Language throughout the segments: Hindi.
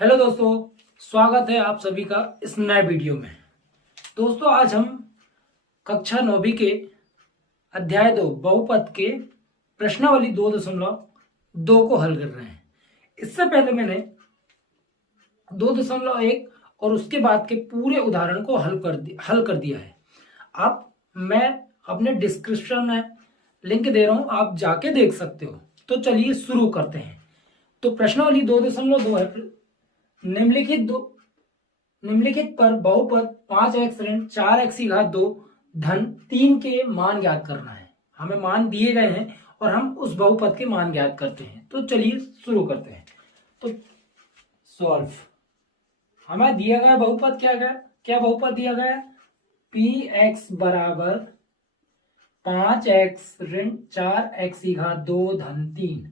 हेलो दोस्तों, स्वागत है आप सभी का इस नए वीडियो में। दोस्तों, आज हम कक्षा 9वीं के अध्याय 2 बहुपद के प्रश्नावली 2.2 को हल कर रहे हैं। इससे पहले मैंने 2.1 और उसके बाद के पूरे उदाहरण को हल कर दिया है। मैं अपने डिस्क्रिप्शन में लिंक दे रहा हूं, आप जाके देख सकते हो। तो चलिए शुरू करते हैं। तो प्रश्नावली 2.2 है, निम्नलिखित पर बहुपद 5x ऋण 4x की घात 2 धन 3 के मान ज्ञात करना है। हमें मान दिए गए हैं और हम उस बहुपद के मान ज्ञात करते हैं। तो चलिए शुरू करते हैं। तो सॉल्व। हमें दिया गया बहुपद क्या बहुपद दिया गया? px बराबर 5x ऋण 4x की घात 2 धन 3।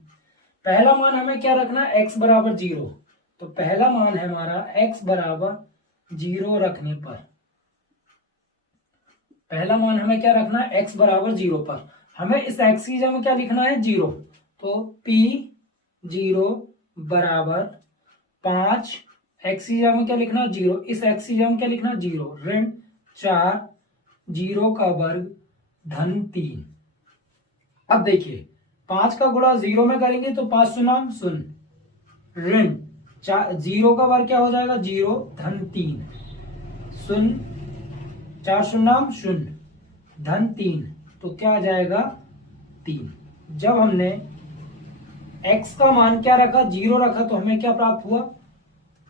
पहला मान हमें क्या रखना है? x बराबर 0। तो पहला मान है हमारा x बराबर 0 रखने पर, पहला मान हमें क्या रखना है? x बराबर 0 पर। हमें इस x की जगह क्या लिखना है? 0। तो p 0 बराबर 5, x की जगह क्या लिखना? 0। इस x की जगह क्या लिखना? 0 ऋण 4 0 का वर्ग धन 3। अब देखिए 5 का गुणा 0 में करेंगे तो 5 शून्य शून्य, ऋण 0 का वर्ग क्या हो जाएगा? 0 धन 3, शून्य 4 शून्य शून्य धन 3। तो क्या आ जाएगा? 3। जब हमने x का मान क्या रखा? 0 रखा, तो हमें क्या प्राप्त हुआ?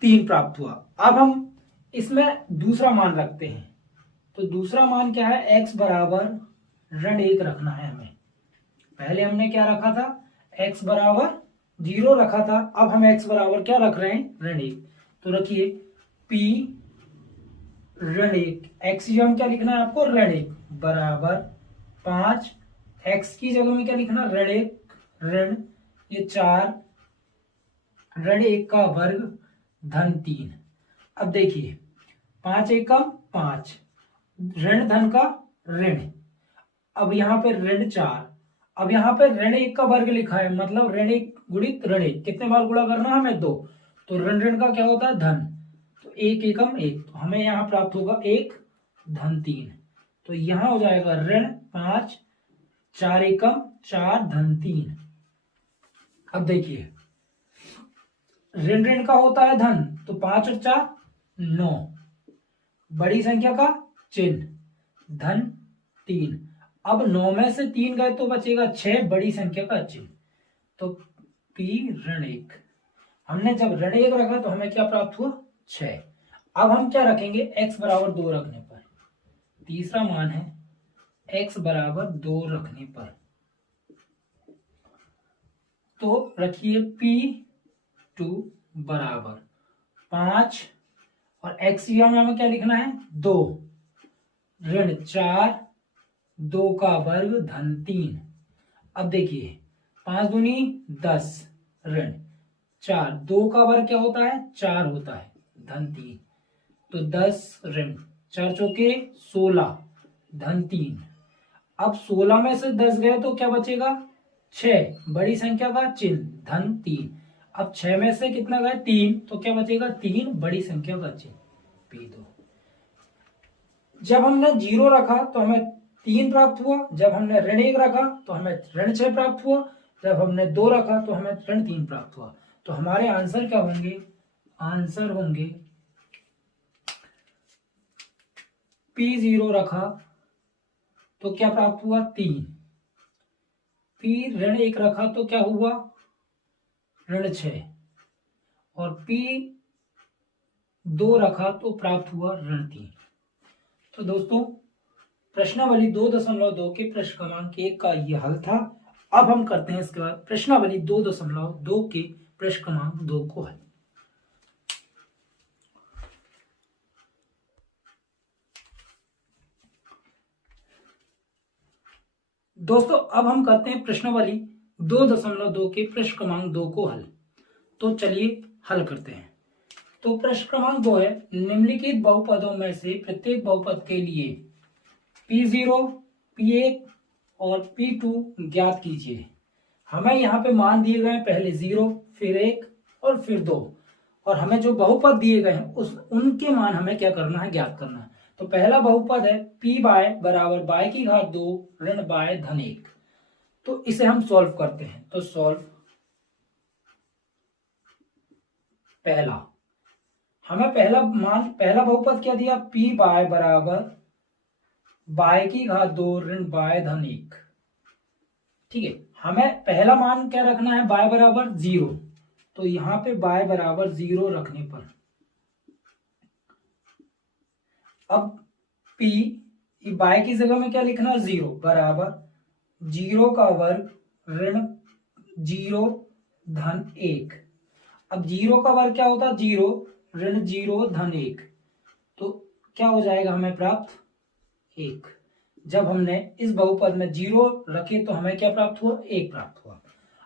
3 प्राप्त हुआ। अब हम इसमें दूसरा मान रखते हैं। तो दूसरा मान क्या है? x बराबर ऋण 1 रखना है हमें। पहले हमने क्या रखा था? x बराबर 0 रखा था। अब हम x बराबर क्या रख रहे हैं? ऋण 1। तो रखिए p ऋण 1, x की जगह क्या लिखना है आपको? ऋण 1 बराबर 5, x की जगह में क्या लिखना? ऋण 1 ऋण ये 4 ऋण 1 का वर्ग धन 3। अब देखिए 5 एकम 5, ऋण धन का ऋण, अब यहाँ पे ऋण 4, अब यहाँ पे ऋण 1 का वर्ग लिखा है, मतलब ऋण 1 गुणित ऋण 1, कितने बार गुणा करना है हमें? 2। तो ऋण ऋण का क्या होता है? धन। तो 1 एकम 1, तो हमें यहाँ प्राप्त होगा 1 धन 3। तो यहाँ हो जाएगा ऋण 5 4 एकम 4 धन 3। अब देखिए ऋण ऋण का होता है धन, तो 5 और 4 9, बड़ी संख्या का चिन्ह धन 3। अब 9 में से 3 गए तो बचेगा 6, बड़ी संख्या का चिन्ह। तो p ऋण 1, हमने जब ऋण 1 रखा तो हमें क्या प्राप्त हुआ? 6। अब हम क्या रखेंगे? x बराबर 2 रखने पर। तीसरा मान है x बराबर 2 रखने पर। तो रखिए p2 बराबर 5 और x की जगह हमें क्या लिखना है? 2 ऋण 4 2 का वर्ग धन 3। अब देखिए 5 दूनी 10 ऋण 4, 2 का वर्ग क्या होता है? 4 होता है धन 3। तो 10 ऋण 4 चौके 16 धन 3। अब 16 में से 10 गए तो क्या बचेगा? 6, बड़ी संख्या का चिन्ह धन 3। अब 6 में से कितना गए? 3, तो क्या बचेगा? 3, बड़ी संख्या का चिन्ह p2। जब हमने 0 रखा तो हमें 3 प्राप्त हुआ, जब हमने ऋण 1 रखा तो हमें ऋण 6 प्राप्त हुआ, जब हमने 2 रखा तो हमें ऋण 3 प्राप्त हुआ। तो हमारे आंसर क्या होंगे? आंसर होंगे p0 रखा तो क्या प्राप्त हुआ? 3। p ऋण 1 रखा तो क्या हुआ? ऋण 6। और p2 रखा तो प्राप्त हुआ ऋण 3। तो दोस्तों प्रश्नावली 2.2 के प्रश्न क्रमांक 1 का यह हल था। अब हम करते हैं इसके बाद प्रश्नावली 2.2 के प्रश्न क्रमांक 2 को हल। दोस्तों अब हम करते हैं प्रश्नावली 2.2 के प्रश्न क्रमांक 2 को हल। तो चलिए हल करते हैं। तो प्रश्न क्रमांक 2 है, निम्नलिखित बहुपदों में से प्रत्येक बहुपद के लिए p0 p1 और p2 ज्ञात कीजिए। हमें यहाँ पे मान दिए गए पहले 0 फिर 1 और फिर 2, और हमें जो बहुपद दिए गए हैं उनके मान हमें क्या करना है, ज्ञात करना है। तो पहला बहुपद है p बाय बराबर बाय की घात 2 ऋण बाय धन 1। तो इसे हम सॉल्व करते हैं। तो सॉल्व पहला, हमें पहला बहुपद क्या दिया, p बाय बराबर बाय की घात 2 ऋण बाय धन 1। ठीक है, हमें पहला मान क्या रखना है, बाय बराबर 0। तो यहां पे बाय बराबर 0 रखने पर अब p बाय की जगह में क्या लिखना, 0 बराबर 0 का वर्ग ऋण 0 धन 1। अब 0 का वर्ग क्या होता है, 0 ऋण 0 धन 1। तो क्या हो जाएगा हमें प्राप्त, 1। जब हमने इस बहुपद में 0 रखे तो हमें क्या प्राप्त हुआ, 1 प्राप्त हुआ।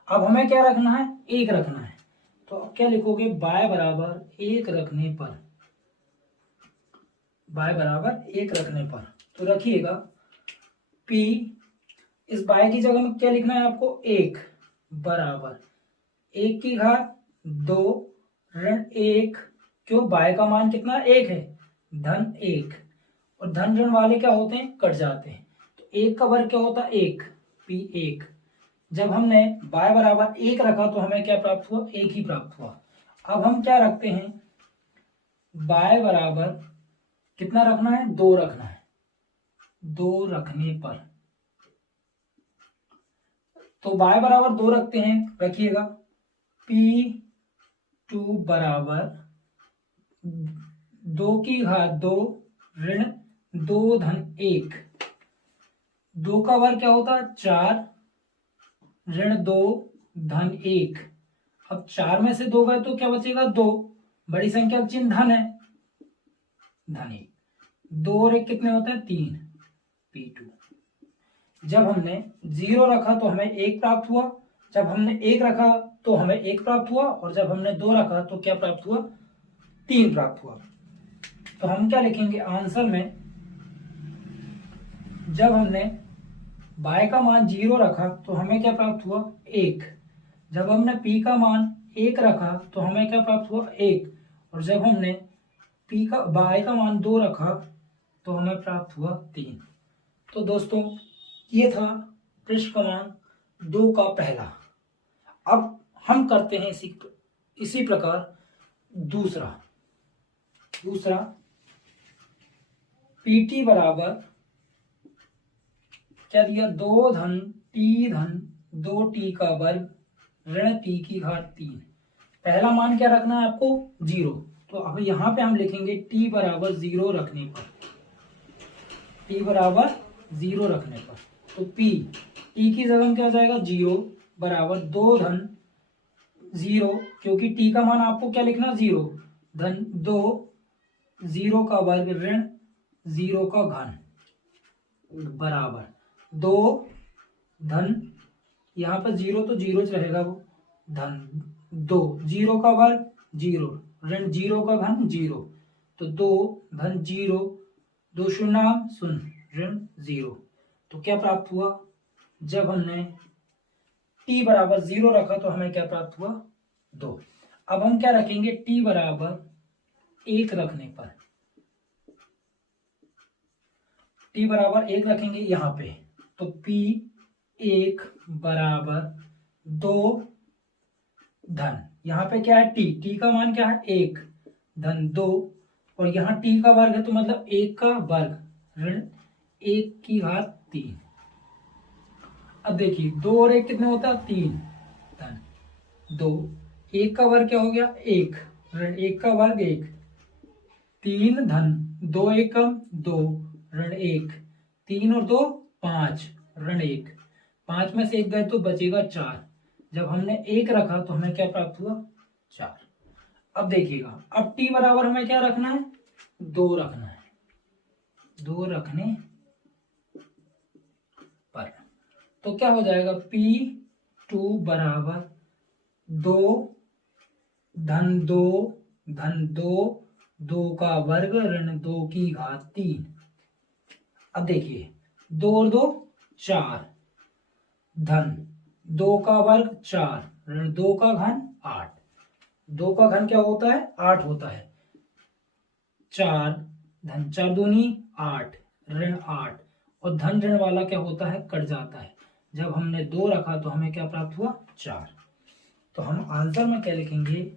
अब हमें क्या रखना है, 1 रखना है। तो अब क्या लिखोगे, बाय बराबर 1 रखने पर, बाय बराबर 1 रखने पर तो रखिएगा p, इस बाय की जगह में क्या लिखना है आपको, 1 बराबर 1 की घात 2 ऋण 1। क्यों, बाय का मान कितना, 1 है, धन 1। और धन ऋण वाले क्या होते हैं, कट जाते हैं। तो 1 का वर्ग क्या होता है, 1, p 1। जब हमने बाय बराबर 1 रखा तो हमें क्या प्राप्त हुआ, 1 ही प्राप्त हुआ। अब हम क्या रखते हैं, बाय बराबर कितना रखना है, 2 रखना है। 2 रखने पर तो बाय बराबर 2 रखते हैं, रखिएगा p2 बराबर 2 की घात 2 ऋण 2 धन 1। 2 का वर्ग क्या होता है, 4 ऋण 2 धन 1। अब 4 में से 2 गए तो क्या बचेगा, 2। बड़ी संख्या का चिन्ह धन है, धन 1। 2 और 1 कितने होते हैं, 3, p2। जब हमने 0 रखा तो हमें 1 प्राप्त हुआ, जब हमने 1 रखा तो हमें 1 प्राप्त हुआ, और जब हमने 2 रखा तो क्या प्राप्त हुआ, 3 प्राप्त हुआ। तो हम क्या लिखेंगे आंसर में, जब हमने बाय का मान 0 रखा तो हमें क्या प्राप्त हुआ, 1। जब हमने p का मान 1 रखा तो हमें क्या प्राप्त हुआ, 1। और जब हमने बाय का मान 2 रखा तो हमें प्राप्त हुआ 3। तो दोस्तों ये था पृष्ठ क्रमांक 2 का पहला। अब हम करते हैं इसी प्रकार दूसरा pt बराबर क्या दिया, 2 धन t धन 2t का वर्ग ऋण t की घात 3। पहला मान क्या रखना है आपको, 0। तो अब यहां पे हम लिखेंगे t बराबर 0 रखने पर, t बराबर 0 रखने पर तो p t की जगह में क्या जाएगा, 0 बराबर 2 धन 0, क्योंकि t का मान आपको क्या लिखना, 0 धन 2 0 का वर्ग ऋण 0 का घन बराबर 2 धन, यहाँ पर 0 तो 0 रहेगा, वो धन 2 0 का वर्ग 0 ऋण 0 का घन 0। तो 2 धन 0, 2 शून्य शून्य ऋण 0। तो क्या प्राप्त हुआ, जब हमने t बराबर 0 रखा तो हमें क्या प्राप्त हुआ, 2। अब हम क्या रखेंगे, t बराबर 1 रखने पर, t बराबर 1 रखेंगे यहां पे, तो p1 बराबर 2 धन, यहाँ पे क्या है, t का मान क्या है, 1 धन 2, और यहाँ t का वर्ग है तो मतलब 1 का वर्ग ऋण 1 की घात 3। अब देखिए 2 और 1 कितने होता है, 3 धन 2, 1 का वर्ग क्या हो गया, 1 ऋण 1 का वर्ग 1, 3 धन 2 एकम 2 ऋण 1, 3 और 2 5 ऋण 1, 5 में से 1 गए तो बचेगा 4। जब हमने 1 रखा तो हमें क्या प्राप्त हुआ, 4। अब देखिएगा, अब t बराबर हमें क्या रखना है, 2 रखना है। 2 रखने पर तो क्या हो जाएगा, p2 बराबर 2 धन 2 धन 2 2 का वर्ग ऋण 2 की घात 3। अब देखिए 2 और 2 4 धन 2 का वर्ग 4 ऋण 2 का घन 8 2 का घन क्या होता है? 8 होता है। 4 धन 4 दूनी 8 ऋण 8 और धन ऋण वाला क्या होता है? कट जाता है। जब हमने 2 रखा तो हमें क्या प्राप्त हुआ? 4। तो हम आंसर में क्या लिखेंगे?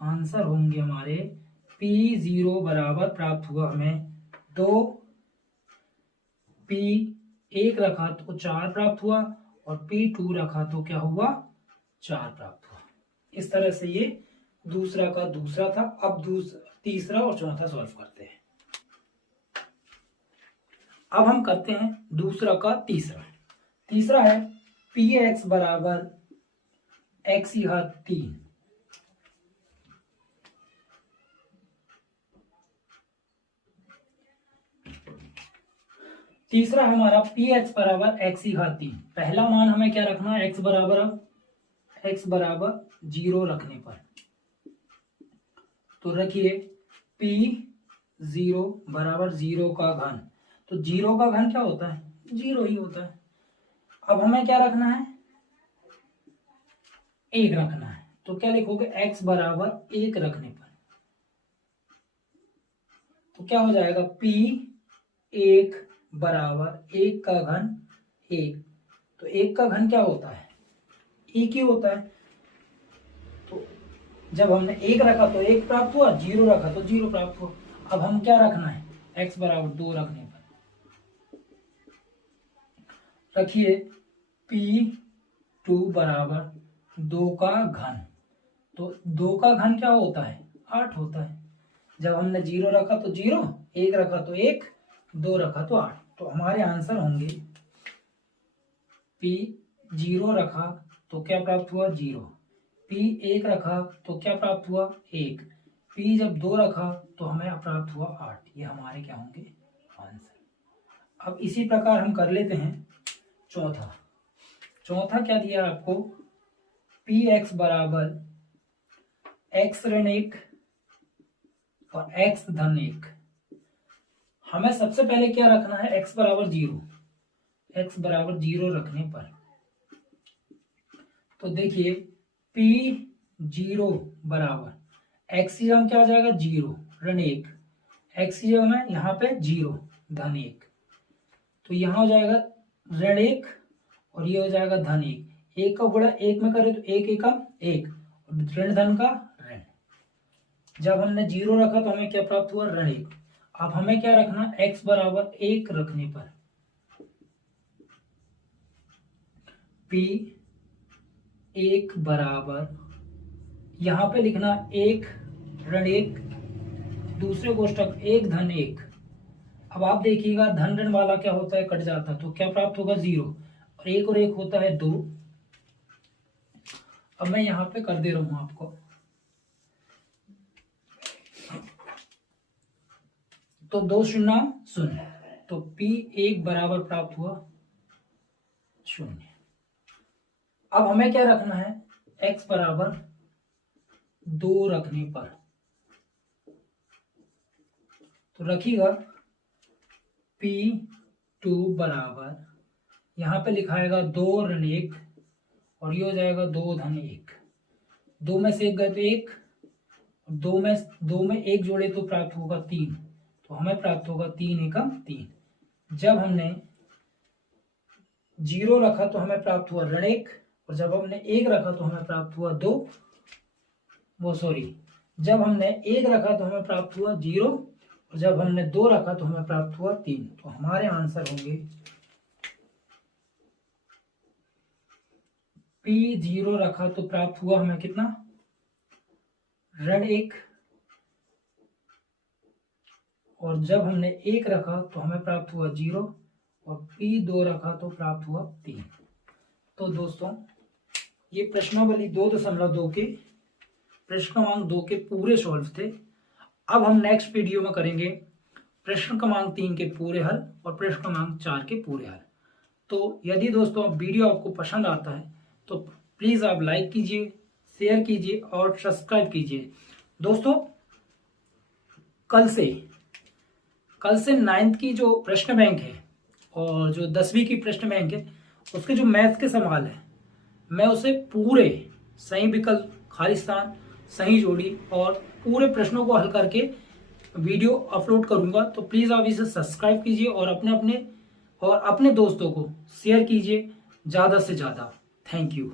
आंसर होंगे हमारे P0 बराबर प्राप्त हुआ हमें 2, P1 रखा तो 4 प्राप्त हुआ और P2 रखा तो क्या हुआ? 4 प्राप्त हुआ। इस तरह से ये दूसरा का दूसरा था। अब तीसरा और चौथा सॉल्व करते हैं। अब हम करते हैं दूसरा का तीसरा। तीसरा है Px बराबर x की घात 3। तीसरा है हमारा Px बराबर x की घात 3। पहला मान हमें क्या रखना है? x बराबर 0 रखने पर। तो रखिए P0 बराबर 0 का घन। तो 0 का घन क्या होता है? 0 ही होता है। अब हमें क्या रखना है? 1 रखना है। तो क्या लिखोगे? x बराबर 1 रखने पर तो क्या हो जाएगा? P1 बराबर 1 का घन 1। तो 1 का घन क्या होता है? 1 ही होता है। तो जब हमने 1 रखा तो 1 प्राप्त हुआ, 0 रखा तो 0 प्राप्त हुआ। अब हम क्या रखना है? x बराबर 2 रखने पर रखिए P2 बराबर 2 का घन। तो 2 का घन क्या होता है? 8 होता है। जब हमने 0 रखा तो 0, 1 रखा तो 1, 2 रखा तो 8। तो हमारे आंसर होंगे P0 रखा तो क्या प्राप्त हुआ? 0। P1 रखा तो क्या प्राप्त हुआ? 1। P जब 2 रखा तो हमें प्राप्त हुआ 8। ये हमारे क्या होंगे? आंसर। अब इसी प्रकार हम कर लेते हैं चौथा। चौथा क्या दिया आपको? Px बराबर x ऋण 1 और x धन 1। हमें सबसे पहले क्या रखना है? x बराबर 0। x बराबर 0 रखने पर तो देखिए P0 बराबर x की जगह क्या हो जाएगा? 0 ऋण 1। x की जगह में यहाँ पे 0 धन 1। तो यहाँ हो जाएगा ऋण 1 और ये हो जाएगा धन 1। 1 का गुणा 1 में करें तो 1 एकम 1 और ऋण धन का ऋण। जब हमने 0 रखा तो हमें क्या प्राप्त हुआ? ऋण 1। अब हमें क्या रखना? x बराबर 1 रखने पर P1 बराबर यहां पे लिखना 1 ऋण 1 दूसरे कोष्टक 1 धन 1। अब आप देखिएगा धन ऋण वाला क्या होता है? कट जाता है। तो क्या प्राप्त होगा? 0 और 1 होता है 2। अब मैं यहां पे कर दे रहा हूं आपको। तो 2 शून्य 0। तो P1 बराबर प्राप्त हुआ 0। अब हमें क्या रखना है? x बराबर 2 रखने पर तो रखिएगा P2 बराबर यहां पे लिखाएगा 2 ऋण 1 और ये हो जाएगा 2 धन 1। 2 में से 1 गए तो 1, 2 में 1 जोड़े तो प्राप्त होगा 3। तो हमें प्राप्त होगा 3 एकम 3। जब हमने 0 रखा तो हमें प्राप्त हुआ ऋण 1 और जब हमने 1 रखा तो हमें प्राप्त हुआ 2। जब हमने 1 रखा तो हमें प्राप्त हुआ 0 और जब हमने 2 रखा तो हमें प्राप्त हुआ 3। तो हमारे आंसर होंगे P0 रखा तो प्राप्त हुआ हमें कितना? ऋण 1 और जब हमने 1 रखा तो हमें प्राप्त हुआ 0 और P2 रखा तो प्राप्त हुआ 3। तो दोस्तों ये प्रश्नावली 2.2 के प्रश्न क्रमांक 2 के पूरे सॉल्व थे। अब हम नेक्स्ट वीडियो में करेंगे प्रश्न क्रमांक 3 के पूरे हल और प्रश्न क्रमांक 4 के पूरे हल। तो यदि दोस्तों वीडियो आपको पसंद आता है तो प्लीज आप लाइक कीजिए, शेयर कीजिए और सब्सक्राइब कीजिए। दोस्तों कल से 9th की जो प्रश्न बैंक है और जो 10वीं की प्रश्न बैंक है उसके जो मैथ के सवाल है मैं उसे पूरे सही विकल्प, खाली स्थान, सही जोड़ी और पूरे प्रश्नों को हल करके वीडियो अपलोड करूंगा। तो प्लीज़ आप इसे सब्सक्राइब कीजिए और अपने दोस्तों को शेयर कीजिए ज़्यादा से ज़्यादा। Thank you.